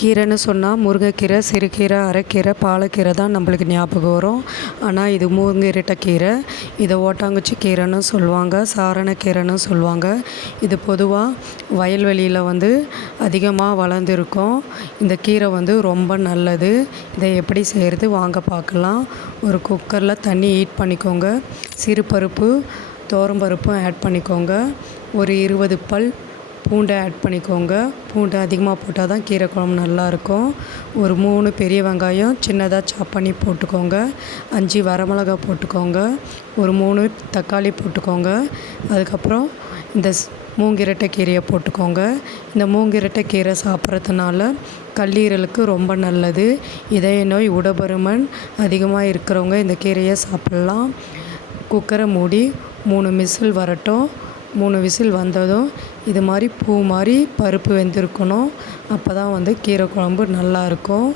கீரைன்னு சொன்னால் முருங்கைக்கீரை சிறுகீரை அரைக்கீரை பாலக்கீரை தான் நம்மளுக்கு ஞாபகம் வரும். ஆனால் இது முருங்கீரட்ட கீரை. இதை ஓட்டாங்குச்சி கீரைன்னு சொல்லுவாங்க சாரணக்கீரைன்னு சொல்லுவாங்க. இது பொதுவாக வயல்வெளியில் வந்து அதிகமாக வளர்ந்துருக்கும். இந்த கீரை வந்து ரொம்ப நல்லது. இதை எப்படி செய்கிறது வாங்க பார்க்கலாம். ஒரு குக்கரில் தண்ணி ஹீட் பண்ணிக்கோங்க. சிறுபருப்பு தோரம்பருப்பும் ஆட் பண்ணிக்கோங்க. ஒரு இருபது பல் பூண்டை ஆட் பண்ணிக்கோங்க. பூண்டு அதிகமாக போட்டால் தான் கீரை குழம்பு நல்லாயிருக்கும். ஒரு மூணு பெரிய வெங்காயம் சின்னதாக சாப் பண்ணி போட்டுக்கோங்க. அஞ்சு வரமிளகா போட்டுக்கோங்க. ஒரு மூணு தக்காளி போட்டுக்கோங்க. அதுக்கப்புறம் இந்த ஸ் மூங்கிரட்டை கீரையை போட்டுக்கோங்க. இந்த மூங்கிரட்டை கீரை சாப்பிட்றதுனால கல்லீரலுக்கு ரொம்ப நல்லது. இதய நோய் உடபருமன் அதிகமாக இருக்கிறவங்க இந்த கீரையை சாப்பிட்லாம். குக்கரை மூடி மூணு மிசில் வரட்டும். மூணு விசில் வந்ததும் இது மாதிரி பூ மாதிரி பருப்பு வெந்திருக்கணும். அப்போ தான் வந்து கீரை குழம்பு நல்லாயிருக்கும்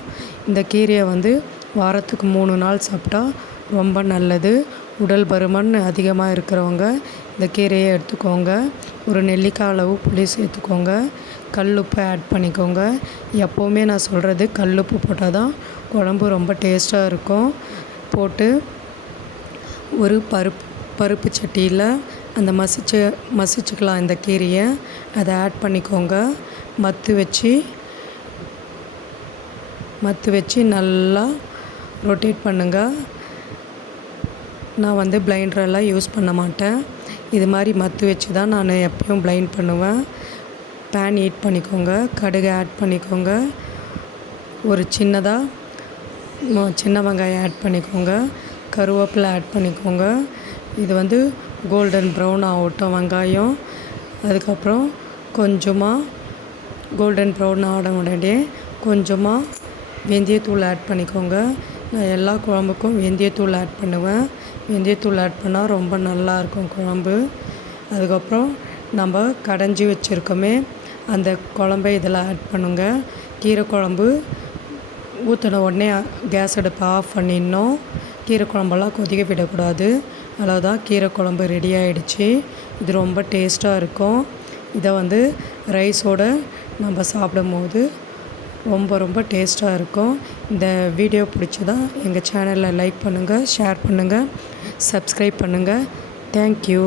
இந்த கீரையை வந்து வாரத்துக்கு மூணு நாள் சாப்பிட்டா ரொம்ப நல்லது. உடல் பருமன் அதிகமாக இருக்கிறவங்க இந்த கீரையை எடுத்துக்கோங்க. ஒரு நெல்லிக்காய் அளவு புளி சேர்த்துக்கோங்க. கல் உப்பு ஆட் பண்ணிக்கோங்க. எப்போவுமே நான் சொல்கிறது கல் உப்பு போட்டால் தான் குழம்பு ரொம்ப டேஸ்ட்டாக இருக்கும். போட்டு ஒரு பருப்பு பருப்பு சட்டியில் அந்த மசிச்சு மசிச்சுக்கலாம் இந்த கீரையை. அதை ஆட் பண்ணிக்கோங்க. மத்து வச்சு மத்து வச்சு நல்லா ரொட்டேட் பண்ணுங்கள் நான் வந்து பிளைண்டரெல்லாம் யூஸ் பண்ண மாட்டேன். இது மாதிரி மத்து வச்சு தான் நான் எப்பயும் பிளைண்ட் பண்ணுவேன். பேன் ஹீட் பண்ணிக்கோங்க. கடுகு ஆட் பண்ணிக்கோங்க. ஒரு சின்னதாக சின்ன வெங்காயம் ஆட் பண்ணிக்கோங்க. கருவேப்பிலை ஆட் பண்ணிக்கோங்க. இது வந்து கோல்டன் ப்ரௌன் ஆகட்டும் வெங்காயம் அதுக்கப்புறம் கொஞ்சமாக கோல்டன் ப்ரௌன் ஆன உடனே. கொஞ்சமாக வெந்தயத்தூள் ஆட் பண்ணிக்கோங்க. நான் எல்லா குழம்புக்கும் வெந்தயத்தூள் ஆட் பண்ணுவேன். வெந்தயத்தூள் ஆட் பண்ணால் ரொம்ப நல்லாயிருக்கும் குழம்பு. அதுக்கப்புறம் நம்ம கடைஞ்சி வச்சுருக்கோமே அந்த குழம்ப இதில் ஆட் பண்ணுங்க. கீரை குழம்பு ஊற்றின உடனே கேஸ் அடுப்பை ஆஃப் பண்ணிடணும். கீரை குழம்பெல்லாம் கொதிக்க விடக்கூடாது. அவ்வளோதான் கீரை குழம்பு ரெடி ஆகிடுச்சு இது ரொம்ப டேஸ்ட்டாக இருக்கும். இதை வந்து ரைஸோடு நம்ம சாப்பிடும்போது ரொம்ப ரொம்ப டேஸ்ட்டாக இருக்கும். இந்த வீடியோ பிடிச்சதா எங்கள் சேனலில் லைக் பண்ணுங்கள் ஷேர் பண்ணுங்கள் சப்ஸ்கிரைப் பண்ணுங்கள் தேங்க்யூ